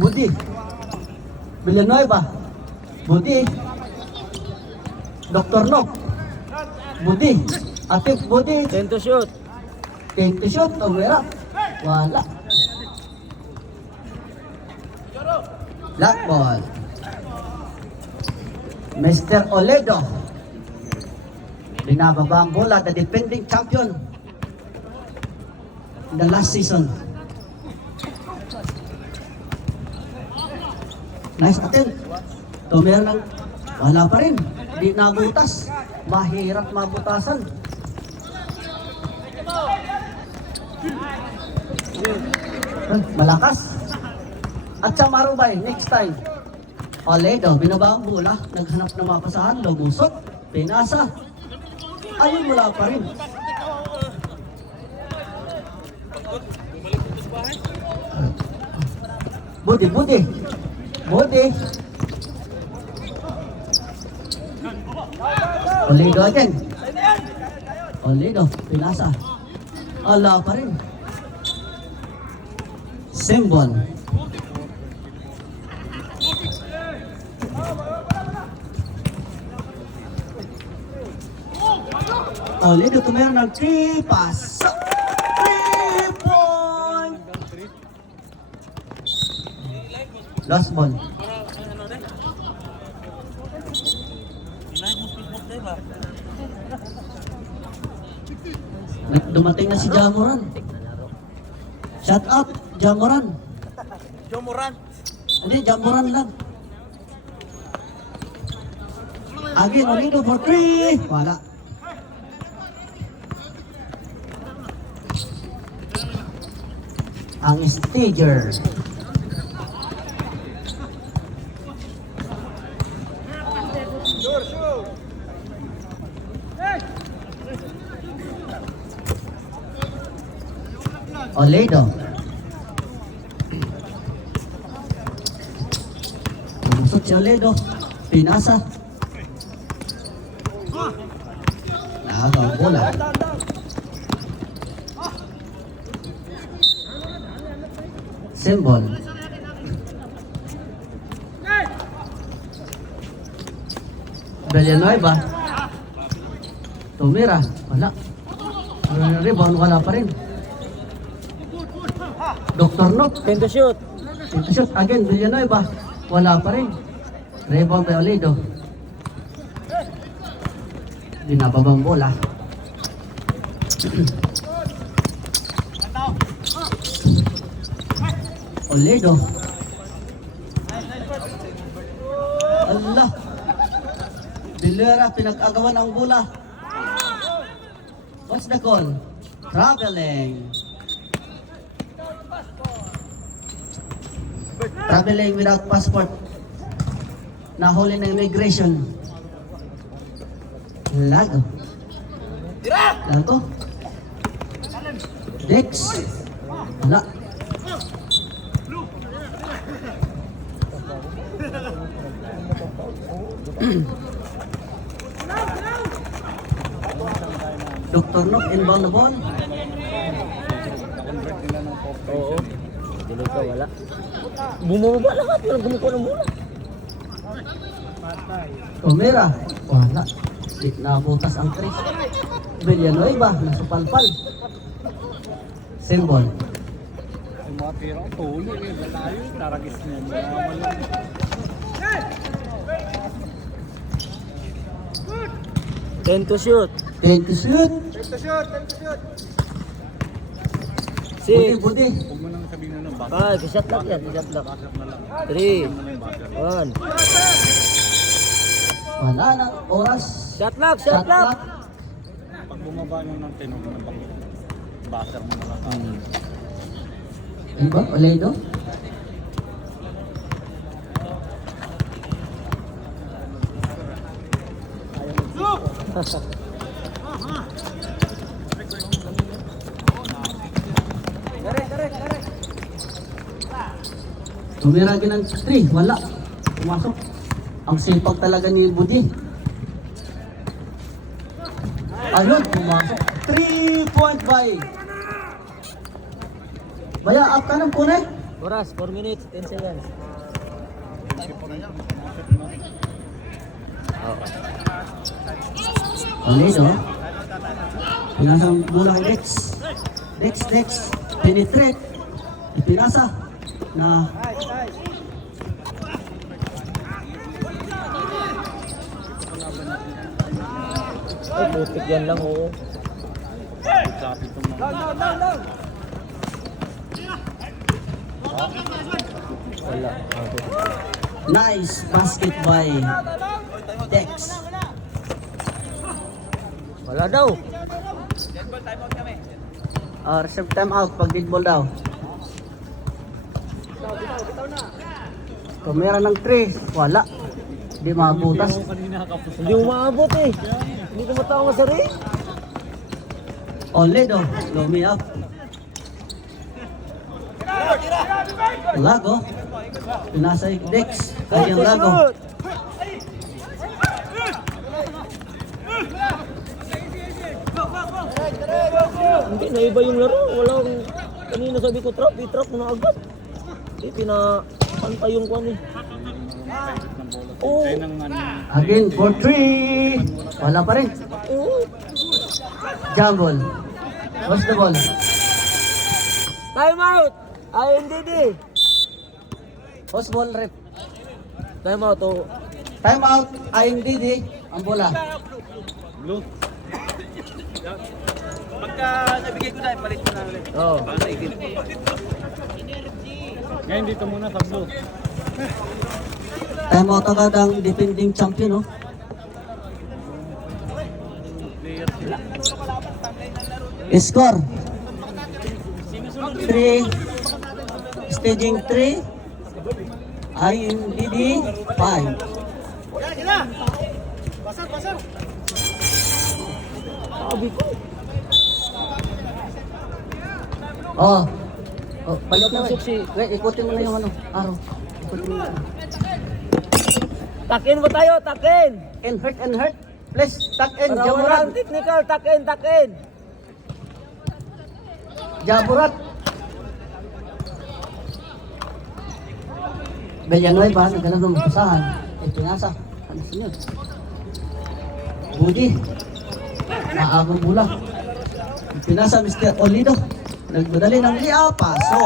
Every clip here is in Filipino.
Budi. Villanueva. Budi. Dr. Nok. Budi. Atif Budi. Tento shoot. Take the shot. Tumira. Wala. Black ball. Mr. Oledo. Binababa ang bola, the defending champion in the last season. Nice attempt. Tumira ng wala pa rin. Di nabutas. Mahirap mabutasan. Malakas. At sa Marubay, next time. Oledo, binaba ang bola. Naghanap ng mapasahan. Lumusot. Pinasa. Ayun, wala pa rin. Budi. Oledo again. Oledo, pinasa. Wala pa rin. Symbol. Oledo tumira ng 3 pass. 3 point. Last ball. Dumating na si Jamoran. Shut up, Jamoran. Hindi, Jamoran lang. Again, Oledo for 3. Wala. Ang stager. Oledo. Pumusot si Oledo. Pinasa. Nakagaw bola. Symbol. Villanueva. Tumira. Wala. Rebound. Wala pa rin. Dr. Nok. Tento shoot. Tento shoot. Again, Villanueva. Wala pa rin. Rebound by Oledo. Binababang bola. Oledo. Allah. Bilera, pinag-agawan ang bola. What's the call? Traveling. Traveling without passport. Nahuli ng immigration. Lago. Dex. Wala. Dr. Nok inbound the ball. Oo. Dilo ka, wala. Bumababa lahat. Walang gumikuha ng bola. Tumira. Wala. Di nabutas ang Chris. Villanueva. Nasupalpal. Symbol. Yung mga pira ko, tulo eh. Malayo, taragis niya. Tento shoot. Tento shoot. Six. Budi. Huwag mo nang sabihin na ng basa. Shot lock yan. Shot lock. Na lang. 3. Ano yung basa? 1. Wala nang oras. Shot lock. Shot lock. Pag bumaba nyo ng tinog ng baser mo na lang. Ano ba? Oledo? Tumira ng 3, wala. Pumasok. Ang sipag talaga ni Budi. Ayun, pumasok. 3-point by. Baya, up ka ng punay. Oras, 4 minutes, 10 seconds. Olido. Pinasang bola kay Dex. Dex. Penetrate. Ipinasa. Na. Ay, butik yan lang, oo. Kapit itong mga. Wala. Nice basket by Dex. Wala daw. Reserve time out pag dead ball daw. Kung meron ng 3, wala. Di mabutas. Kanina kapos. Hindi umaabot eh. Hindi ko matawa masari. Olido, lumi up. Lago. Pinasa yung Dex. Kanyang Lago. Hindi, naiba yung laro. Walang, kanina sabi ko trap, i-trap mo na agad. Pinapantay yung kwan eh. Oo. Kaya nang ano. Again for 3. Wala pa rin. Oo. Jumble. What's the ball? Time out! INDD! What's ball rep? Time out, oh. Time out. IMDD. Ang bola. Blue. Pagka nabigay ko na, palit ko na ulit. Oo. Para sa igil. Ngayon dito muna sa blue. Time out agad ang defending champion, no? Score 3. Staging 3. IMDD 5. Sabi ko. Oh. Palit na. Pasok si- Wait, ikutin mo na yung ano, araw. Ikutin mo na. Takin mo tayo, takin! And hurt. Please, tuck in, Para Jaburat. walang technical, takin! Jaburat. Villanueva, naghanap ng basahan. Pinasa. Ano siya yun? Budi. Naagong bola. Pinasa Mr. Olido. Nagmadali ng paso.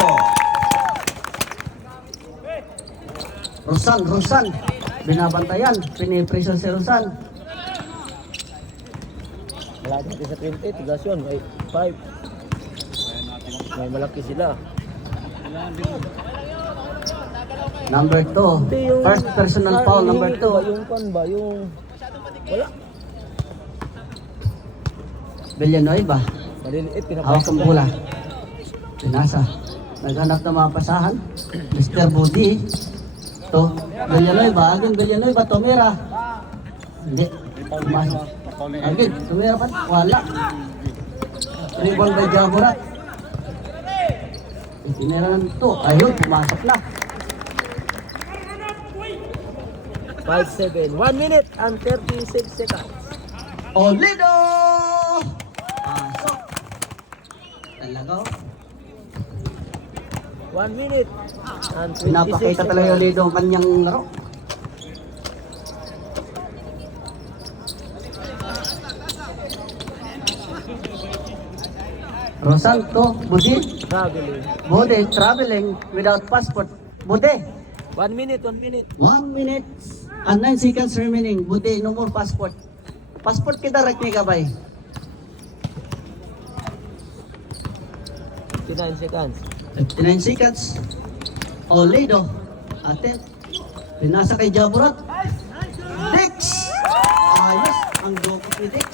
Rosan. Binabantayan. Pinipreso si Rosan. Wala natin sa 20, tigas yun. May 5. May malaki sila. Number 2. Hindi, yung- First personal Sir, foul, number hinihingi ko ba 2. Yung pan ba? Yung... Wala. Villanueva. Maliliit, Hawak ang bola. Pinasa. Naghanap ng mga pasahan. Mr. Budi. To. Villanueva. Agin Villanueva. Tomera. Hindi. Pumasok. Agin. Tomera pa. Wala. Rebound by Jaburat. Itinira ng ito. Ayun. Pumasok na. 5-7. 1 minute and 36 seconds. Olido! Pasok. Talaga. 1 minute and 26 Pinapakita talaga yung Olido ang kanyang laro. Rosanto, Budi. Traveling. Budi, traveling without passport. Budi, 1 minute, 1 minute. 1 minute and 9 seconds remaining. Budi, no more passport. Passport kita right ni Kabay. 59 seconds. 59 seconds. Olido. Atin. Pinasa kay Jaburat. Dex! Ayos. Ang dokot ni Dex.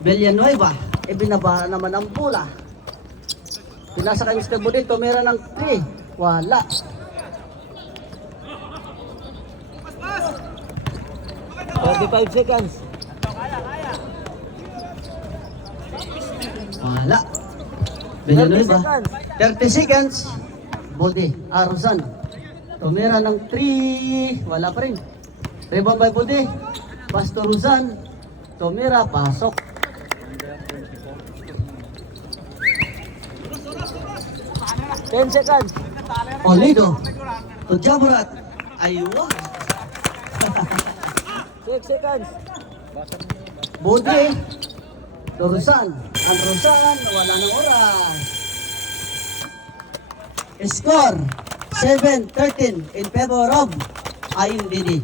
Villanueva. Ibinaba naman ang bola. Pinasa kay Mr. Budi. Tumira ng 3. Wala. Five seconds. Wala. 30 Villanueva. seconds. 30 seconds. Budi. Arusan. Tumira ng 3. Wala pa rin. Rebound by Budi. Pasto Ruzan. Tomira, pasok. Ten seconds. Olido to Jamurat. Ayun. 6 seconds. Budi to Rosan. Ang Rosan, wala ng oras. Score 7-13 in favor of Ayin Didi.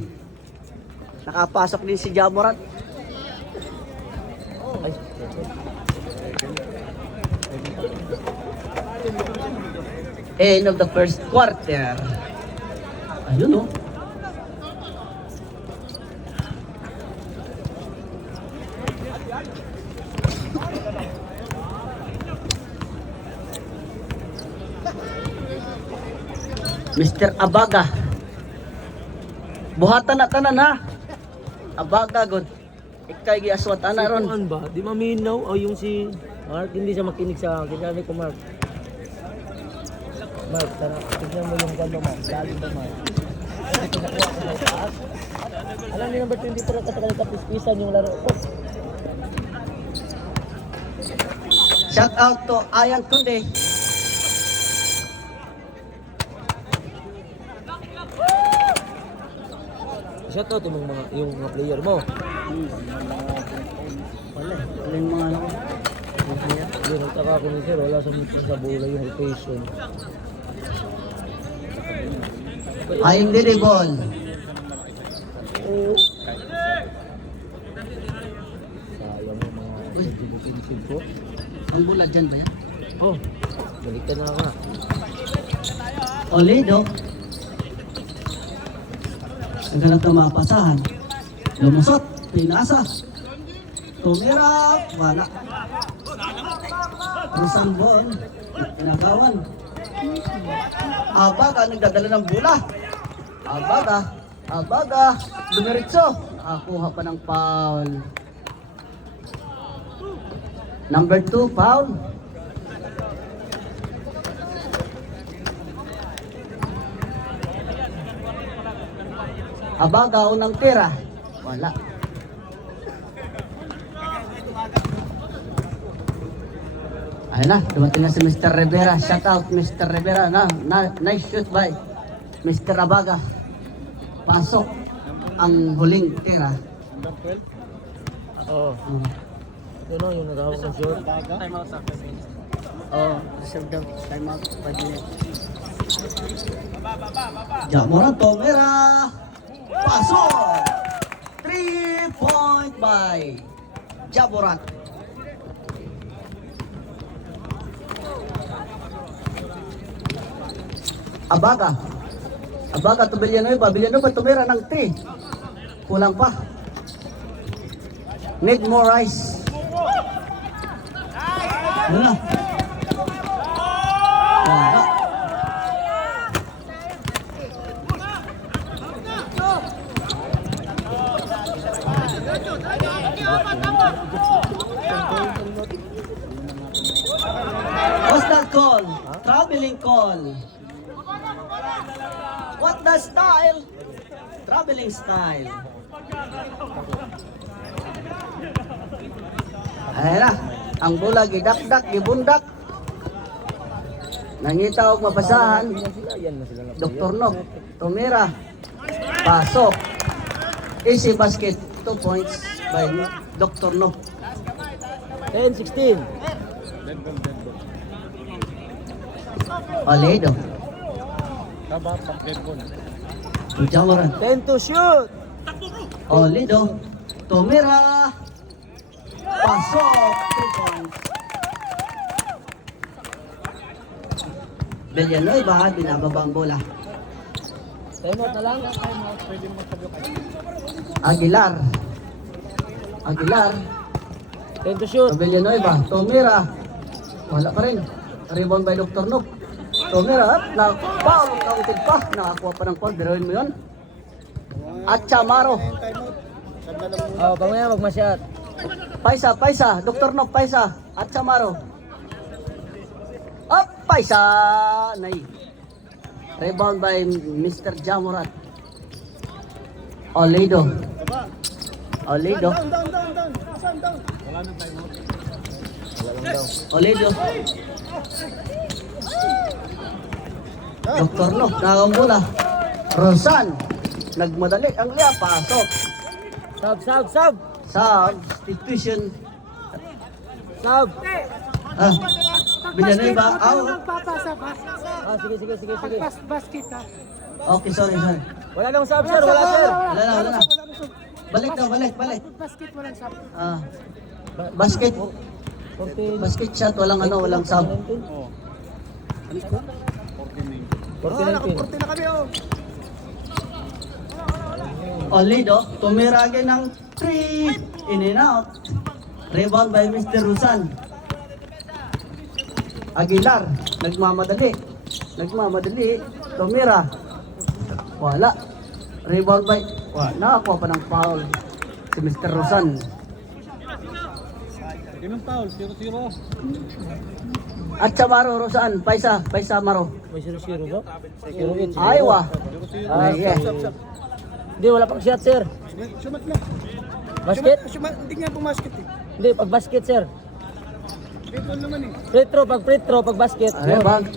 Nakapasok din si Jamurat. Ay, End of the first quarter. Ayun, oh. Mr. Abaga. Buhatan na tanan ha. Abaga god. Ikay giaswat ana ron. Saan ba? Di maminaw. O yung si Mark, hindi siya makinig sa akin. Sabi ko, Mark. Mark, tara. Tignan mo yung ganda mo. Lalo ba, Mark? Hindi ko nakuha ko sa taas. Alam niyo number 20 pero katagal kapis-pisan yung laro ko. Shout out to Ayan Kunde. Shout out yung mga player mo. Wala yung mga ano ko. Yun, nagtaka ko ni Sir. Wala sa bola yung rotation. Ayin Didi ball. Oo. Sayang yung mga pag-ibig ko. Ang bola dyan ba yan? Oh, balik ka na ka. Olido. Ang ganang mapasahan. Lumusot. Pinasa. Tumira. Wala. Isang ball. Pinagawan. Abaga nagdadala ng bola. Abaga. Dumiritso. Nakakuha pa ng foul. Number 2, foul. Abaga, unang tira. Wala. Ayun na, dumating na si Mr. Rivera. Shout out Mr. Rivera. Nice shoot by Mr. Abaga. Pasok ang huling tira. Number 12. Oo. Yun o, yung nagawak ng short. Time out sa 5 minutes. Oh, reserve the time out 5 minutes. Jamoran Tomera. Pasok! 3-point by Jamoran. Abaga to Villanueva Tomera ng 3. Kulang pa. Need more rice. Ano na? Wala. What's that call? Traveling call. What the style? Traveling style. Ayan na. Ang bola gidakdak, gibundak. Nangita og mapasahan. Yan na sila na. Dr. Nob, Tomera. Pasok. Easy basket. 2 points by Dr. Nob. 10-16. Dead ball. Olido. Taba, pang dead ball. Jamoran. 10 to shoot. Olido. Tomera. Pasok. 2 points. Villanueva, binababa ang bola. Time out na lang. Pwede mo magpagap. Aguilar. 10 to shoot. Villanueva. Tomera. Wala pa rin. Rebound by Dr. Nob. Tomera. Na-foul. Counted pa. Nakakuha pa ng foul. Biruin mo yun. At Chamaro. Oh, pamaya magmasyat. Paisa. Dr. Nob, Paisa. At Chamaro. Up, Paisa. Nay. Rebound by Mr. Jamorat. Olido. Down. daw. Olido. Dr. Nok, nakakambula. Rosan, nagmadali ang liya, pasok. Sub. Substitution. Sub. Ah, Villanueva, out. Sige. Basket ha. Okay, sorry. Wala nang sub, sir. Wala, sir. Wala na. Balik. Basket walang sub. Ah, basket. Basket shot, walang sub. 49. na kami oh. Olido, tumira agad ng 3, in and out. Rebound by Mr. Rusan. Aguilar, nagmamadali, tumira. Wala. Rebound by, nakakuha pa ng foul si Mr. Rusan. Ganun foul, 0-0. At sa Maro, Rusan, paisa Maro. May 0-0 ba? 0-8. Aywa. Yes. Hindi, wala pang shot, sir. Sumat na. Basket? Hindi nga pumasket eh. Hindi, pag basket, sir. Ito naman eh. Free throw, pag basket. Rebound.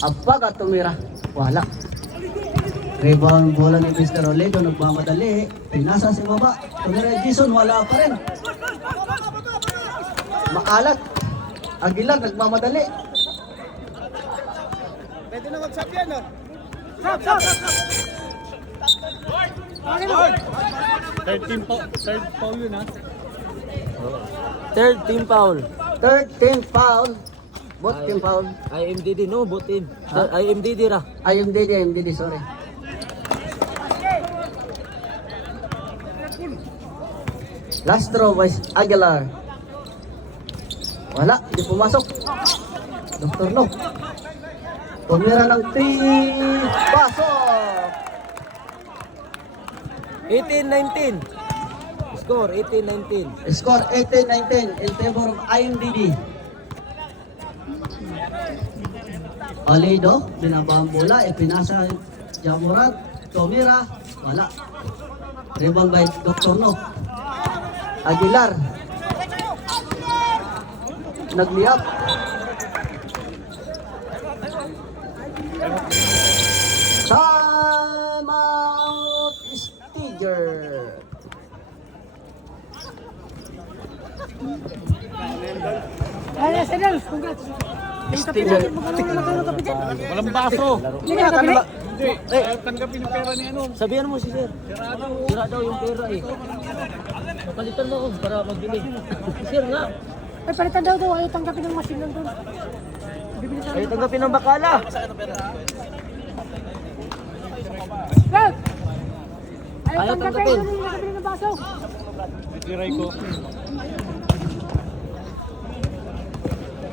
Apag at tumira. Wala. Rebound bola ni Mr. Oledo, nagmamadali. Pinasa si baba. Tumira Jason, wala pa rin. Maalat. Aguilar, nagmamadali. Pwede na mag-sap yan oh. Third foul yun ha. Third team foul. Third team foul. Both team foul. IMDD, no? Both team. Ha? IMDD ra. IMDD, sorry. Last throw by Aguilar. Wala, hindi pumasok. Dr. No. Tumira ng 3. Pasok! 18-19. Score, 18-19. Score 18-19 in favor of IMDD. Olido, binaba ang bola, ipinasa Jamorat, Tomira, wala. Rebound by Dr. No. Aguilar. Nagliap. Time out, Stiger. Ay, Senel, congrats. Stiger. Walang baso. Hindi ka nakabili? Tanggapin yung pera ni ano. Sabihan mo si sir. Sira daw yung pera eh. Palitan mo ako para magbili. Sir nga. Ay, palitan daw ayaw tanggapin ng machine lang doon. Bibili sa Ay, tanggapin ng bakala. Love! Ayaw Ayaw tanggapin tanggapin. yung nakabili ng baso. Itiray ko.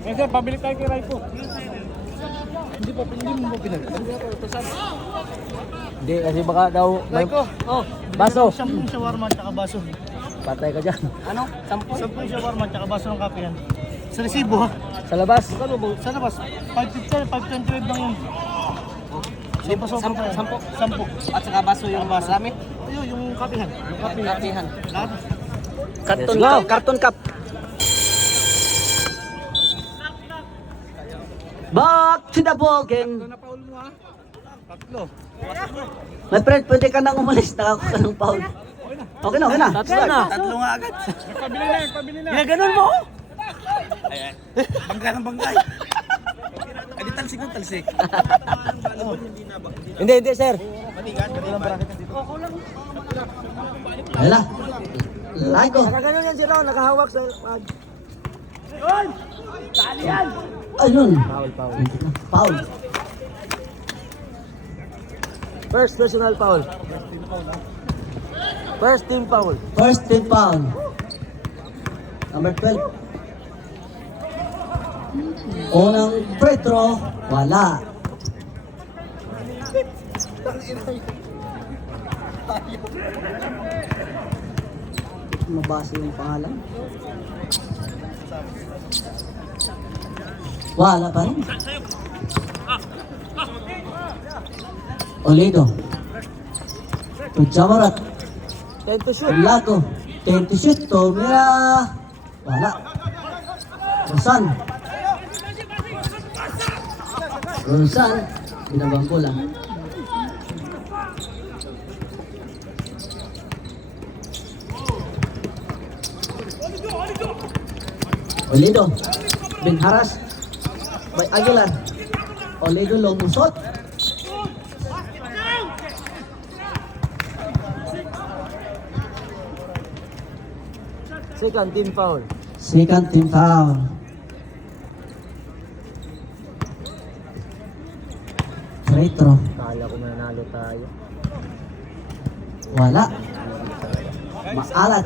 Eh sir, pabili tayo kay Raiko. Hindi mo pinag. Hindi, kasi baka daw... Raiko, Baso. 10 shawarma at saka baso. Patay ka dyan. Ano? 10 shawarma at saka baso ng kape yan. Sa resibo ha? Sa labas. Sa labas, 5.50, 5.25 lang yun. Sampo. At saka baso yung marami. Ayun, yung kapihan. Kapihan. Lahat. Carton cup. Back to the ball game. Na paul mo ha? Tatlo. My friend, pwede ka nang umalis. Nakakuha ka ng foul. Okay na. Tatlo na. Tatlo nga agad. Pabili na. Ginaganon mo? Bangga ng banggay. Ay, di talsik. Hindi, sir. Wala. Lago. Nakaganon yan si Ron. Nakahawak sa... Ayun. Foul. Foul. First personal foul. First team foul. First team foul. Number 12. Unang free throw, wala. Mabasa yung pangalan. Wala pa rin. Olido. To Jamorat. 10 to shoot. Lago. 10 to shoot. Tomira. Wala. Ronsan, binabang bola. Olido, Benharas, by Aguilar. Olido lumusot. Second team foul. Second team foul. Retro. Kala ko mananalo tayo. Wala. Maalat.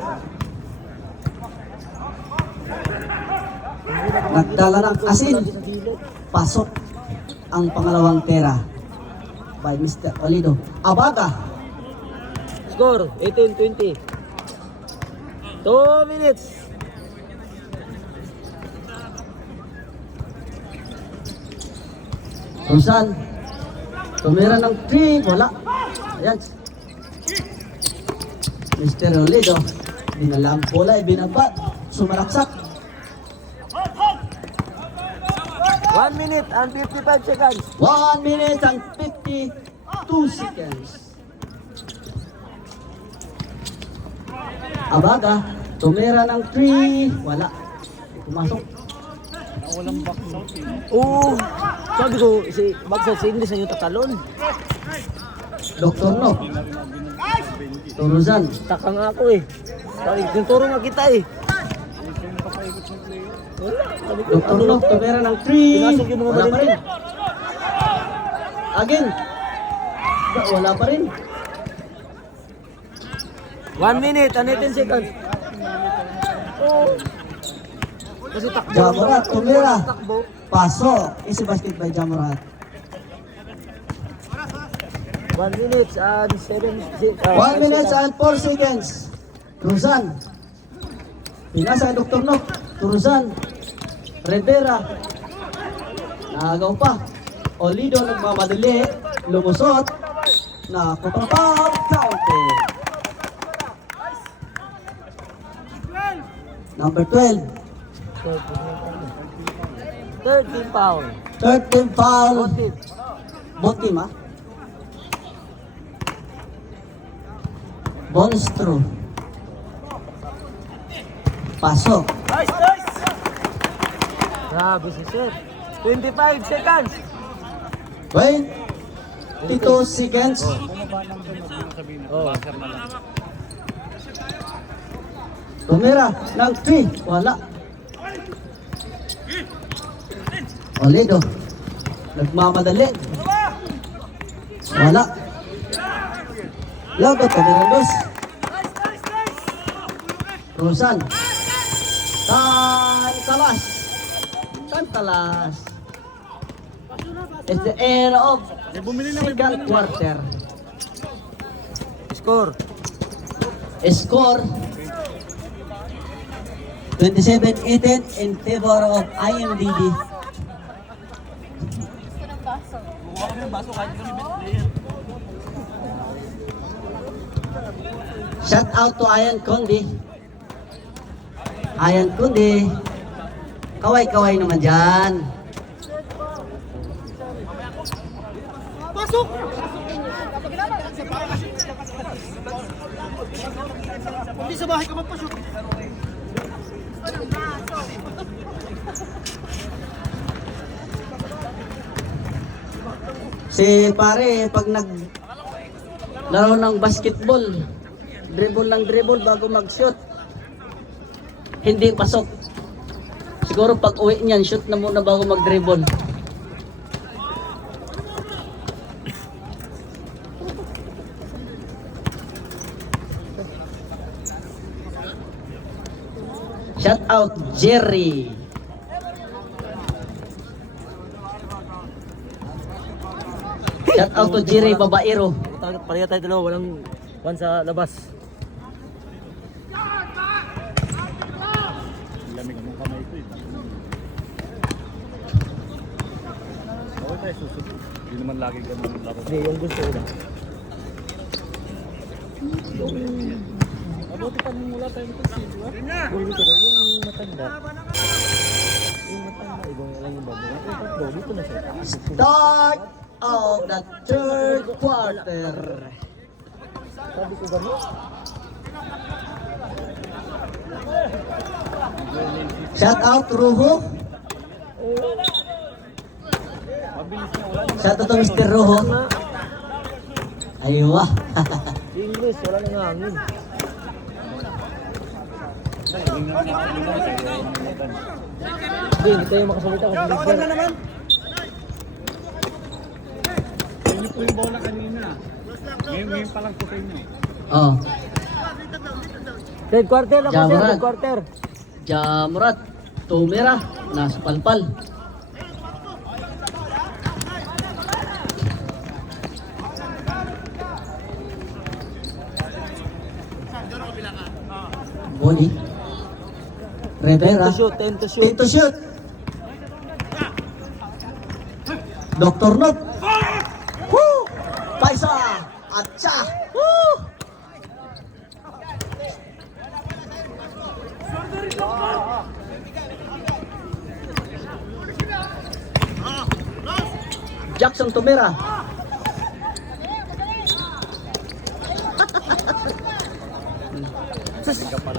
Nagdala ng asin. Pasok ang pangalawang tera by Mr. Olido. Abaga. Score 18-20. 2 minutes. Ronsan. Tumira ng 3. Wala. Ayan. Mr. Olido. Binalang bola. Binaba. Sumaraksak. 1 minute and 55 seconds. 1 minute and 52 seconds. Abaga. Tumira ng 3. Wala. Pumasok. Walang back out eh. Oo. Sabi ko, si Bagsat si English na yung tatalon. Dr. No. Turusan. Taka nga ako eh. Sabi, tinturo nga kita eh. Yung papaikot ng player. Wala. Sabi ko, Dr. No. Tumira ng 3. Pinasok yung mga Wala pa malindi. rin. Again. Wala pa rin. 1 minute and 18 seconds. Oo. Kasi takbo. Jamurat. Tumira. Takbo. Pasok. Easy basket by Jamurat. 1 minute and 7 1 minute and 4 seconds. Turusan. Pinasa kay Dr. Nok. Turusan. Rivera. Naagaw pa. Olido nagmamadali. Lumusot. Nakapapapap. Counted. Number 12. 13 foul. 13 foul. 14. Both team, ah. Bonstro. Pasok. Grabe si Sir. 25 seconds. 22 seconds. Oh. Tumira ng 3. Wala. Olido. Nagmamadali. Wala. Lagot ka dos. Rosan. Tantalas. Tantalas. It's the end of second quarter. Score. Score 27-18 in favor of IMDB. Shout out to Ayan Kundi. Ayan Kundi. Kaway-kaway naman dyan. Pasok! Hindi sa bahay ka magpasok. Si pare, pag laro ng basketball, dribble ng dribble bago mag-shoot, hindi pasok. Siguro pag uwi niyan, shoot na muna bago mag-dribble. Shout out Jerry. Shout out to Jerry Babaero. Pareha tayo dalawa, walang one sa labas. Lamig ng kamay ko eh. Okay tayo susunod. Hindi naman lagi ganun ang laro. Hindi, yung gusto ko na. Mabuti pa nung wala tayong kasi, di ba? Yung gusto ko, yung matanda. Yung matanda, ibang lang yung bago. Ito yung tatlo, dito na siya. Start of the third quarter. Sabi ko ba mo? Shout out Ruho. Shout out to Mr. Ruho. Aywa. English, wala nang hangin. Hindi tayo makasalita kasi Bawal na naman. Yun po yung bola kanina. Ngayon pa lang po sa inyo. Oh, Third quarter lang kasi, Jamurat. third quarter. Jamurat. Tumira. Nasa palpal. Boni. Rivera. 10 to shoot, 10 to shoot. 10 to shoot. Dr. Nob. Woo! Paisa. Atcha. Woo! Jackson Tumira.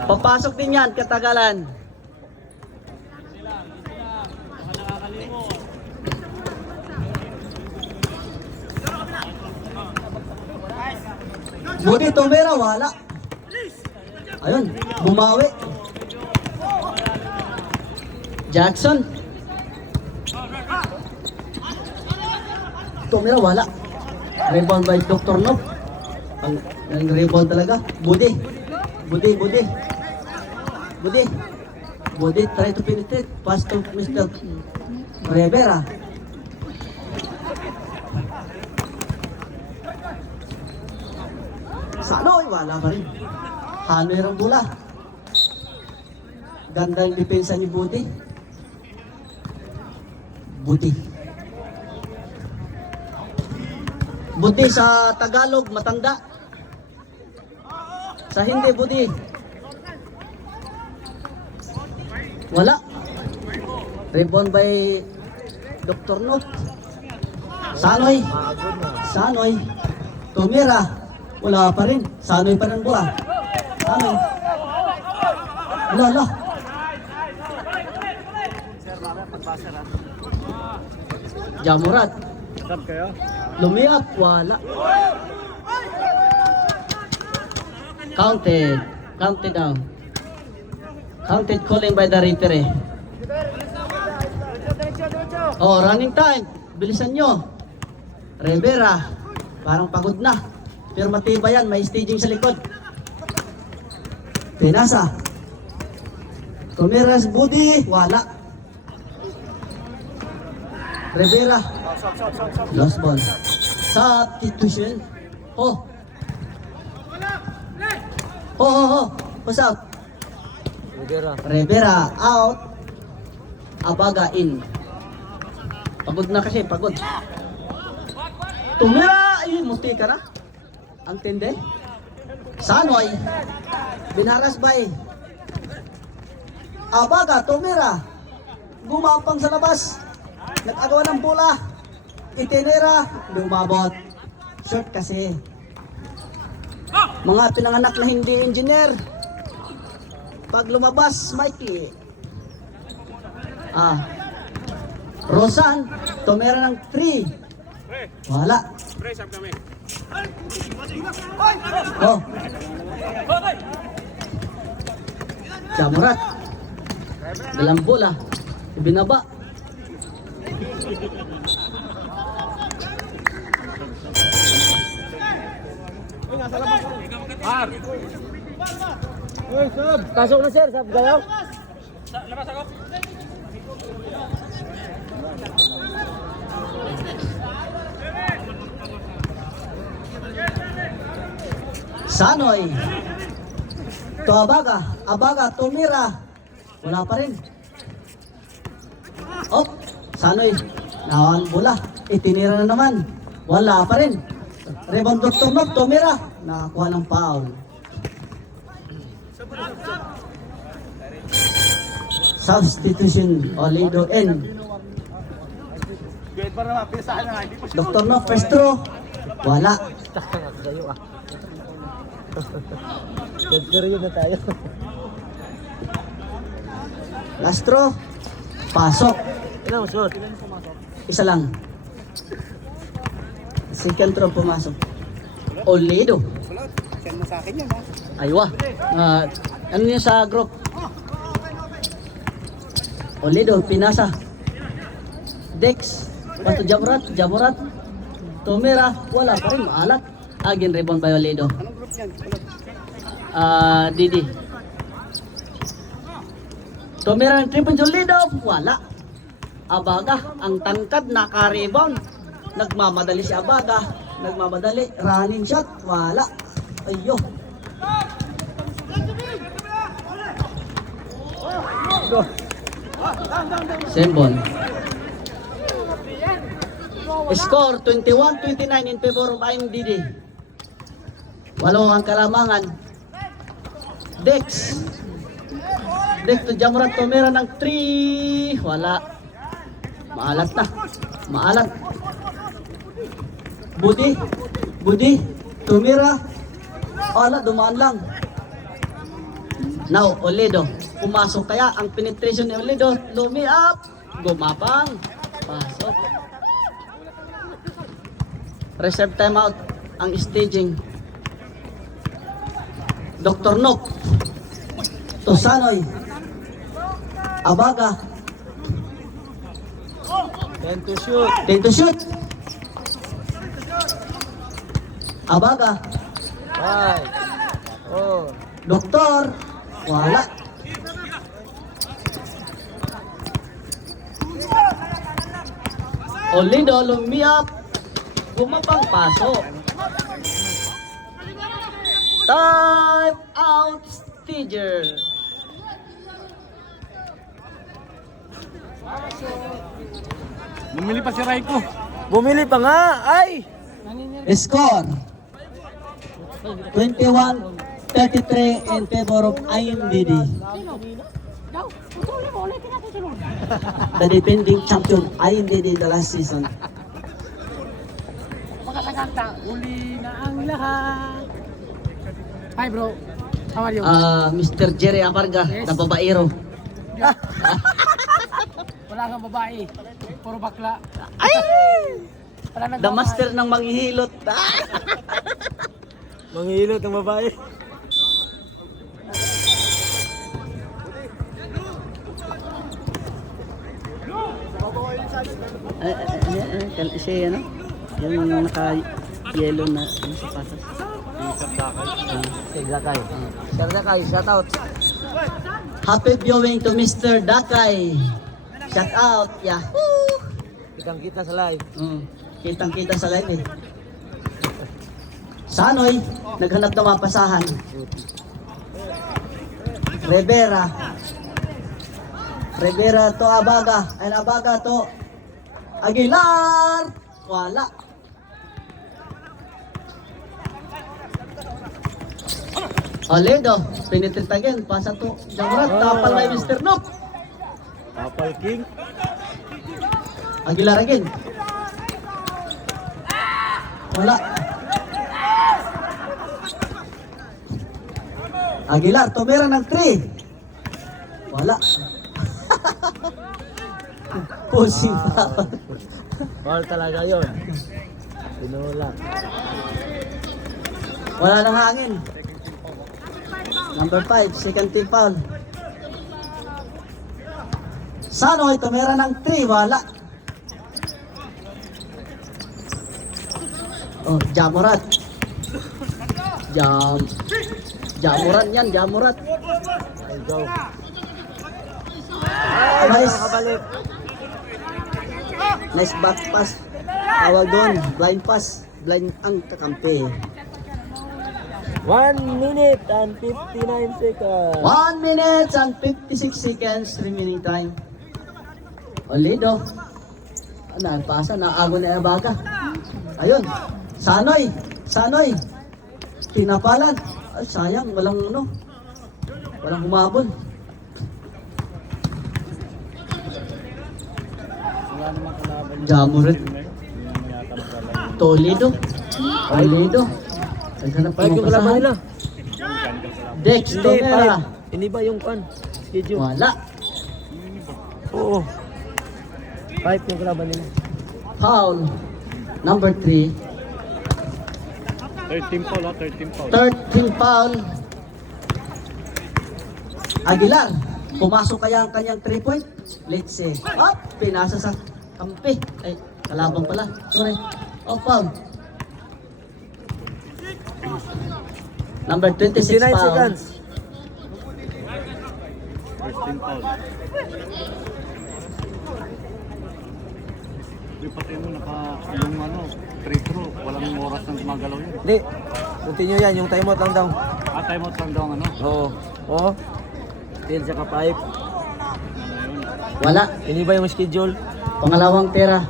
Papasok din yan, katagalan. Buti Tumira, wala. Ayun, bumawi. Jackson. Tumira, wala. Rebound by Dr. Nob. Ang rebound talaga. Budi. Budi, try to penetrate. Pass to Mr. Rivera. Sanoy, wala pa rin. Hanoy ang bola. Ganda yung depensa ni Budi. Budi sa Tagalog, matanda. Sa hindi, Budi. Wala. Rebound by Dr. Nob. Sanoy. Tumira. Wala pa rin. Sanoy pa rin bola. Sanoy. Wala. Jamurat. Stop kayo. Lumiap. Wala. Counted down. Counted calling by the referee. Oh, running time. Bilisan nyo. Rivera. Parang pagod na. Pero matibay yan. May staging sa likod. Pinasa. Tumiras Budi. Wala. Rivera. Lost ball. Substitution. Oh. What's up? Rivera out. Abaga in. Pagod na kasi, pagod. Tumira! Ay, muti ka na. Ang tindi. Sanoy. Binaras by. Abaga, tumira. Gumapang sa labas. Nag-agawa ng bola. Itinira. Lumabot. Short kasi. Mga pinanganak na hindi engineer. Pag lumabas, Mikey. Rosan, tumira ng 3. Wala. Oh. Jamurat. Dalang bola. Ibinaba. Pasok na sir, sabi kayo? Sanoy. To Abaga, tumira. Wala pa rin. Oh, Sanoy. Nawan bola. Itinira na naman. Wala pa rin. Rebound Dr. Nob, tumira. Nakakuha ng foul. Substitution, Olido N. Wait para mapisahan na nga. Hindi pa siya. Dr. No, first throw. Wala. Taka sa'yo ah. Nag-seryo na tayo. Last throw. Pasok. Ilan mo shoot? Isa lang. Second throw pumasok. Olido. Sulot. Send mo sa akin yan ha. Aywa. Ano niya sa group? Olido, pinasa. Dex. Pasto Jamurat. Tomera. Wala pa rin, maalat. Again, rebound by Olido. Anong group yan? Sulot. Didi. Tomera ng triple Olido. Wala. Abaga, ang tangkad naka-rebound. Nagmamadali si Abaga. Nagmamadali. Running shot. Wala. Ayo. Sembol. Score 21-29 in favor of IMDD. Walo ang kalamangan. Dex. Dex to Jamurat Tomera ng 3. Wala. Maalat na. Maalat. Budi. Tomera. Wala, dumaan lang. Now, Olido. Pumasok kaya ang penetration ni Olido. Lumi up. Gumapang. Pasok. Reserve timeout ang staging. Dr. Nok. Tosanoy. Abaga. 10 to shoot. Then to shoot. Abaga. 5. Oh. Doktor. Wala. Olido lumiap. Gumapang pasok. Time out stager. Bumili pa si Raiko. Bumili pa nga! Ay! Score 21-33 in favor of IMDD. Daw, putulin mo ulit natin si Lord. The defending champion IMDD the last season. Pagkakanta, uli na ang lahat. Hi bro, how are you? Mr. Jerry Amarga, Yes. na babaero. Wala kang babae, puro bakla. Ay! Wala nang The master ng manghihilot. Manghihilot ang babae. Si ano? Yung naka-yellow na sapatos. Sir Dakay. Sir Dakay, shout out. Happy viewing to Mr. Dakay. Shout out. Yahoo! Kitang kita sa live. Kitang-kita sa live eh. Sanoy, naghanap ng mapasahan. Rivera to Abaga. Ay Abaga to Aguilar. Wala. Olido, penetrate again. Pasa to Jamurat. Tapal by Mr. Noop. Apple King. Aguilar again. Wala. Aguilar, tumira ng 3. Wala. Pushing foul. Foul talaga yun. Pinula. Wala nang hangin. Number 5, second team foul. Sanoy, tumira ng 3. Wala. Oh, Jamurat. Jamurat yan, Jamurat. Ay, go. Ay, Nice. nakabalik. Nice back pass. Tawag doon, blind pass. Blind ang kakampi. 1 minute and 59 seconds. 1 minute and 56 seconds remaining time. Olido. Nagpasa, naago na Abaga. Ayun. Sanoy. Tinapalan. Ay, sayang, walang humabol. naman kalaban yung Jamuret. Silver. Hindi naman yata maglalaro. Toledo. Toledo. Naghanap pa 5 yung kalaban nila. Dex Hindi, Tomera. 5. Hindi ba yung kan? Schedule. Wala. Oo. 5 yung kalaban nila. Foul. Number 3. 13 foul ha, 13 foul. 13 foul. Aguilar. Pumasok kaya ang kanyang 3-point? Let's see. Up. Pinasa sa kampi. Ay, kalaban pala. Sorry. Oh, foul. Number 26 59 foul. seconds. 13 foul. Di pati mo yung ano, free throw, walang oras nang gumagalaw yun. Hindi. Continue yan. Yung timeout lang daw. Timeout lang daw ang ano. Oo. Oo. Still saka 5. Wala. Hindi ba yung schedule? Pangalawang tira.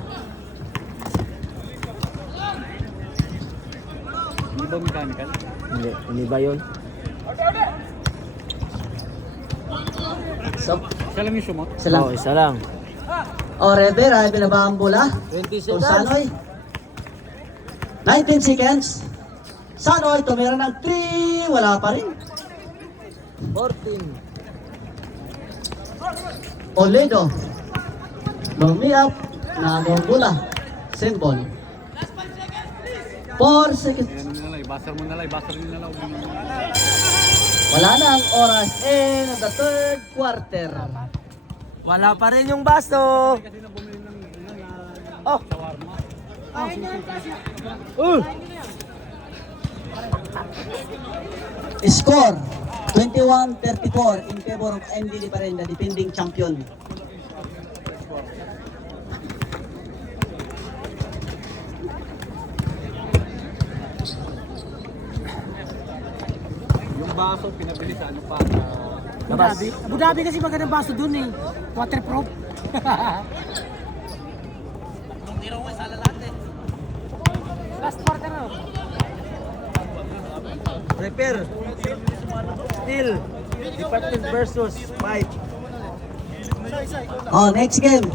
Hindi ba mechanical? Hindi. Hindi ba yun? So, Siya lang yung sumot. isa lang. Oo, isa lang. O, Rivera, binaba ang bola. 20 So, seconds. Sanoy. 19 seconds. Sanoy, tumira ng 3. Wala pa rin. 14. Oledo. Lumiap. Nagawang bola. Symbol. 4 seconds. Yan mo nalang, ibasar mo nalang, ibasar mo nalang. Wala na ang oras. And the third quarter. Wala pa rin yung basto. Kasi na bumili ng Oh. shawarma. Score 21-34 in favor of MD Liparenda, defending champion. Yung baso, pinabili sa ano pa, Labas. Abu Dhabi kasi magandang baso dun eh. Waterproof. Last quarter na. Repair. Steel. Department versus 5. Oh, next game.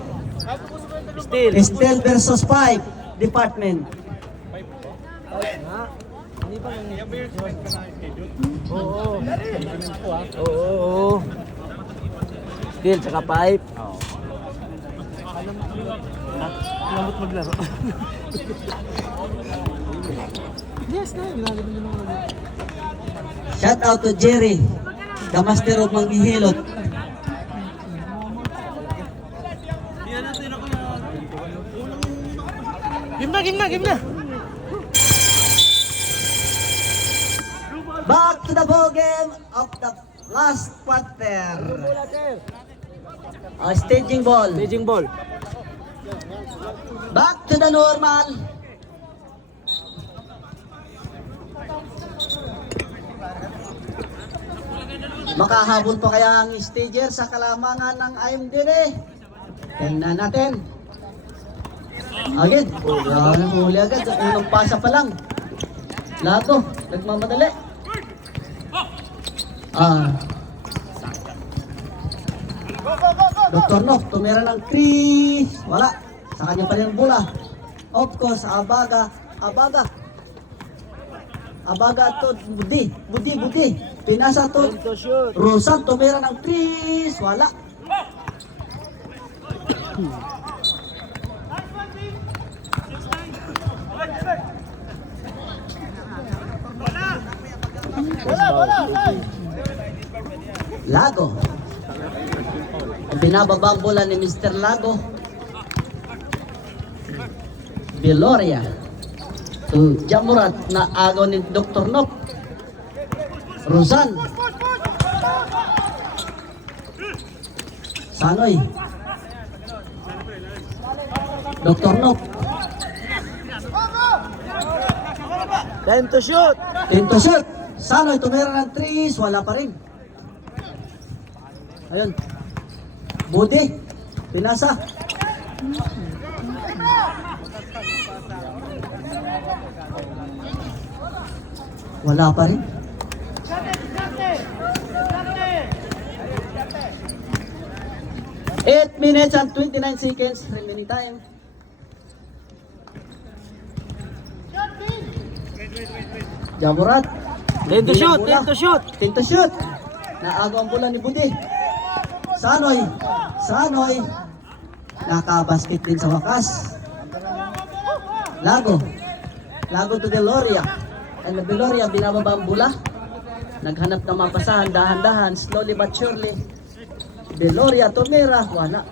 Steel. Estel versus 5 department. Ha? Hindi ba yung... Oo. Oo. Steel tsaka 5. lamot maglaro. Yes na, ginagawa nyo naman. Shout out to Jerry, the master of manghihilot. Game na. Back to the ball game of the last quarter. Staging ball. Staging ball. Back to the normal. Makahabol pa kaya ang stager sa kalamangan ng IMDN? Tingnan natin. Agad. Huli agad. Sa unang pasa pa lang. Lato. Nagmamadali. Dr. Nock, tumira ng Chris. Wala. Sa kanya pa rin ang bola. Of course, Abaga to Budi. Pinasa to To shoot. Rosan, tumira ng Chris. Wala. Lago. Binababa ang bola ni Mr. Lago. Viloria to Jamurat na agaw ni Dr. Nock. Rosan. Sanoy. Dr. Nock. Time to shoot. Into shoot. Sanoy tumira ng 3. Wala pa rin. Ayun. Budi. Pinasa. Wala pa rin. 8 minutes and 29 seconds remaining time. Jamurat. 10 to shoot, 10 to shoot. 10 to shoot. Naago ang bola ni Budi. Sanoy. Sanoy. Nakabasket din sa wakas. Lago. Lago to Deloria. And the Deloria binababa ang bola. Naghanap ng mapasahan, dahan-dahan, slowly but surely. Deloria, Tomera, wala.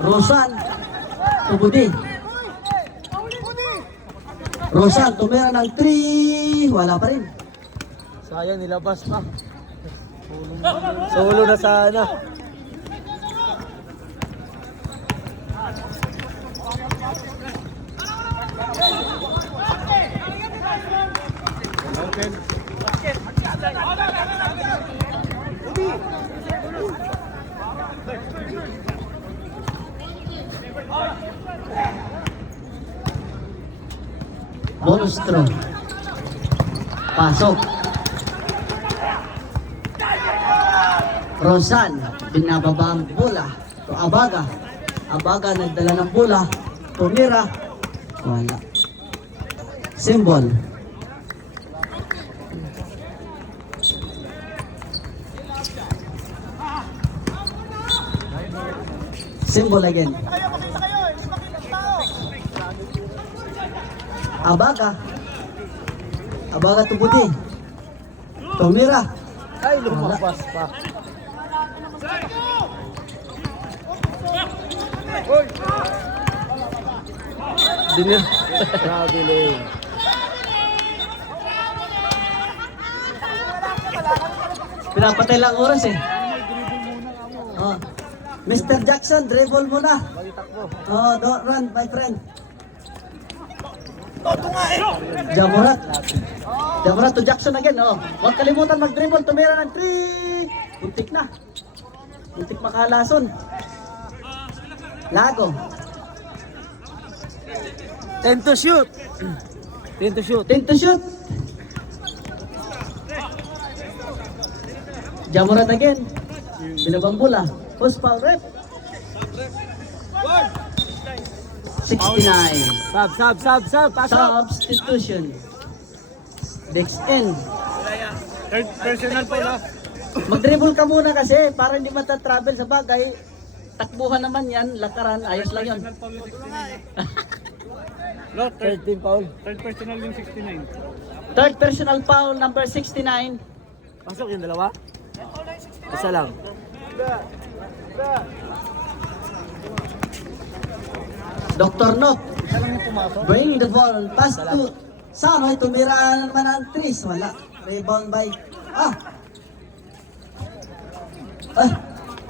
Rosan, Tubudi. Rosan, Tomera ng 3, wala pa rin. Sayang nilabas pa. Solo na sana. Bonus throw. Pasok. Rosan, binababa ang bola. To Abaga. Abaga nagdala ng bola. Tumira. Wala. Symbol. Symbol again. Abaga. Abaga to Budi. Tumira. Ay, lumabas pa. Dinir. Grabe lang. Pinapatay lang oras eh. Oh. Mr. Jackson, dribble muna. Oh, don't run, my friend. Jamurat. Jamurat to Jackson again. Oh. Huwag kalimutan mag-dribble. Tumira ng 3. Buntik na. Buntik makalason. Lago. 10 to shoot. 10 to shoot. 10 to shoot. Jamurat again. Binabang bola. Post foul rep. 69. Sub. Pasok. Substitution. Dex in. Third personal po na. Mag-dribble ka muna kasi para hindi matatravel sa bagay. Takbuhan naman yan, lakaran, ayos lang yun. No, 13 foul. third personal yung 69. Third personal foul, number 69. Pasok yung dalawa? Isa lang. Dr. Nock. Bring the ball. Pass to Sanoy. Tumira naman ang 3. Wala. Rebound by...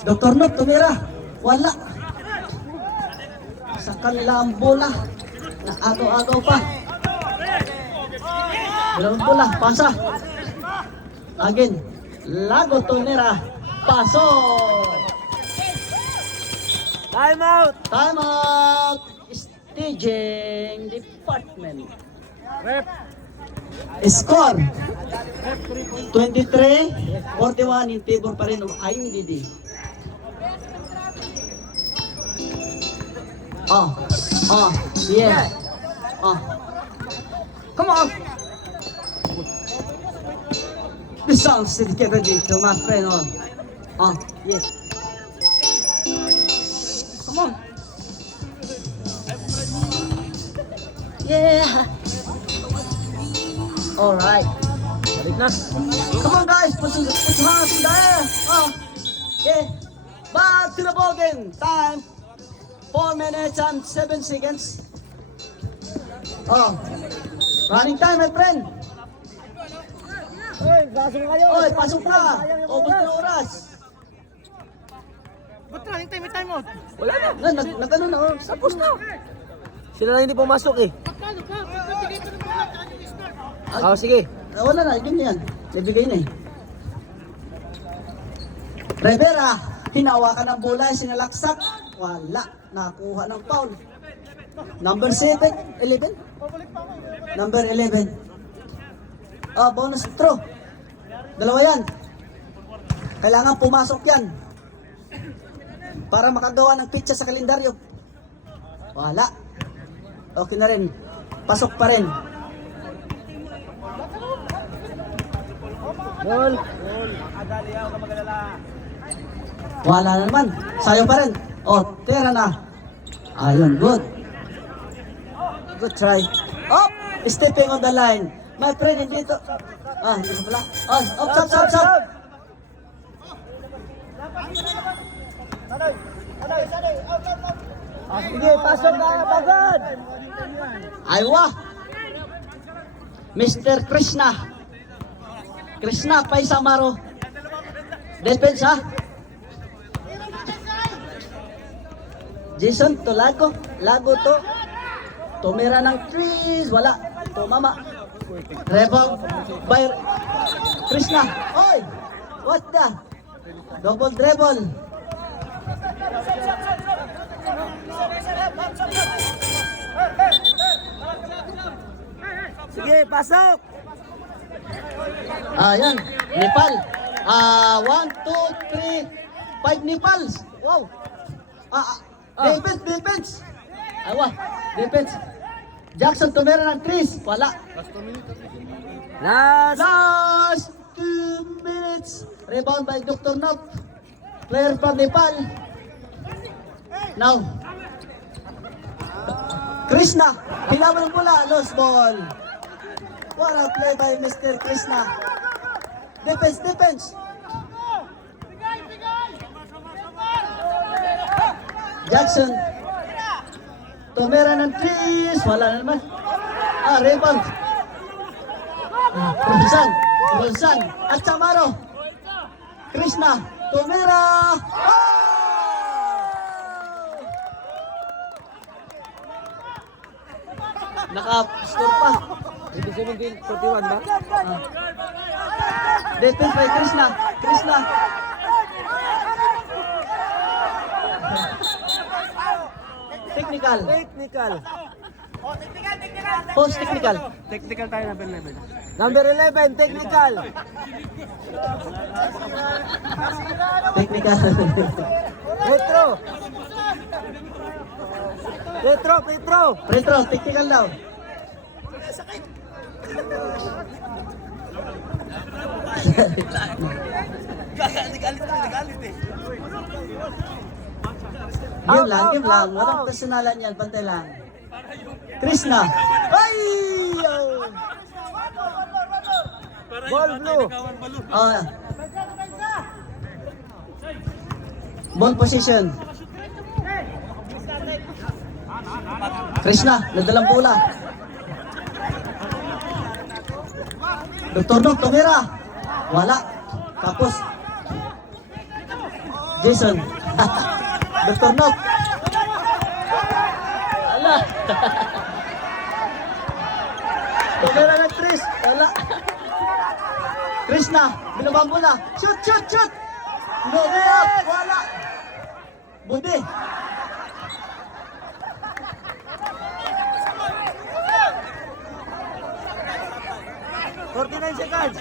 Dr. Nock tumira. Wala. Sa kanila ang bola. Naagaw-agaw pa. Dalawang bola. Pasa. Again. Lago tumira. Paso. Time out! Time out. Staging department. Rep. Score 23-41 in favor pa rin ng INDD. Yeah. Come on. The sounds dedicated to my friend. Yeah. Come on. Yeah. All right. Balik na. Come on guys, put your hands in the air. Okay. Back to the ball game. Time 4 minutes and 7 seconds. Running time, my friend. Hey, pasok kayo. Oy, pasok na. Ubus na oras. Ba't running time? May time out. Wala na. Nag-ano na, Tapos na. Sila lang hindi pumasok eh. Sige. Wala na, yun na yan. Nabigay na eh. Rivera, hinawakan ng bola, sinalaksak. Wala, nakuha ng foul. Number 7, 11? Number 11. Bonus throw. Dalawa yan. Kailangan pumasok yan. Para makagawa ng pitcha sa kalendaryo. Wala. Okay na rin. Pasok pa rin. Gol. Wala na naman. Sayang pa rin. O, tira na. Ayun, good. Good try. Up! Stepping on the line. My friend, hindi ito. Hindi ko pala. Up, stop. Sige, pasok na agad. Aywa. Mr. Krishna. Krishna Paisamaro. Defense ha. Jason Tolago. Lago to. Tumira ng trees. Wala. Tumama. Rebound by Krishna. Oy! What the? Double dribble. Sige, pasok. Ayan, Nepal. 1, 2, 3, 5 Nepals. Wow. Defense. Awa, defense. Jackson tumira ng trees. Wala. Last 2 minutes. Rebound by Dr. Nop. Player from Nepal. Now. Krishna. Hilawan ng bola. Lost ball. What a play by Mr. Krishna. Defense. Jackson. Tumira ng trees. Wala na naman. Rebound. Rulsan. At Samaro. Krishna. Tumira. Naka-score pa. 17-41 ba? Defense by Krishna. Technical. Post technical. Technical tayo number 11. Number 11, technical. Technical. Petro. Technical daw. Game lang. Walang personalan yan, pantay lang. Krishna. Ay! Ball blue. Ball position. Krishna, nagdalang bola. Dr. Nob, tumira. Wala. Tapos. Jason. Dr. Nob. Wala. Tumira ng Chris. Wala. Krishna, binabang bola. Shoot. No way up. Wala. Budi. Seconds.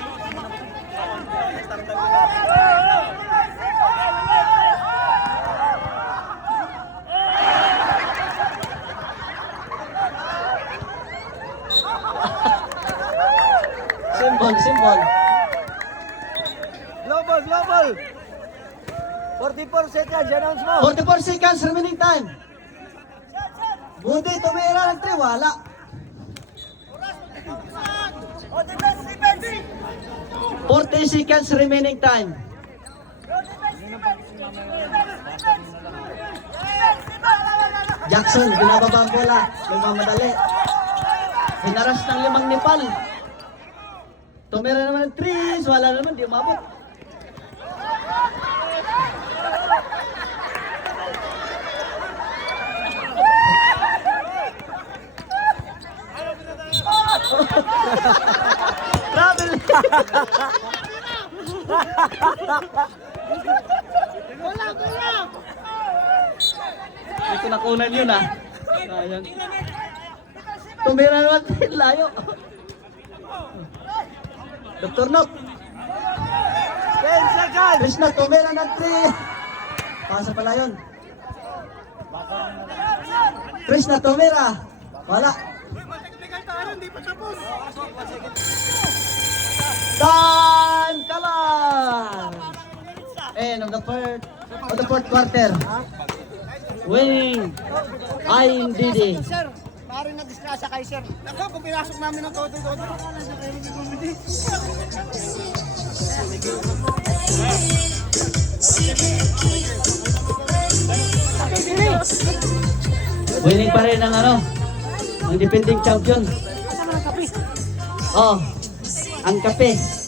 Symbol. Global. 44 seconds, announce mo. 44 seconds remaining time. Budi, tumira ng 3. Wala. 40 seconds remaining time. Jackson, binababa ang bola. Lumamadali. Hinaras ng 5 Nepal. Tumira naman ng 3. Wala naman, di umabot. Travel. Ito nakunan yun ah. Sayang. Tumira naman. Layo. Dr. Nob. Krishna Tomera nag-3. Pasa pala yun. Krishna Tomera. Wala. Dan Kalan. End of the fourth quarter. Winning. Ayin Didi. Sir, parang na-disgrasya kay sir. Naku, kung pinasok namin ng todo-todo. Winning pa rin ang ang defending champion. Oh, ang kape.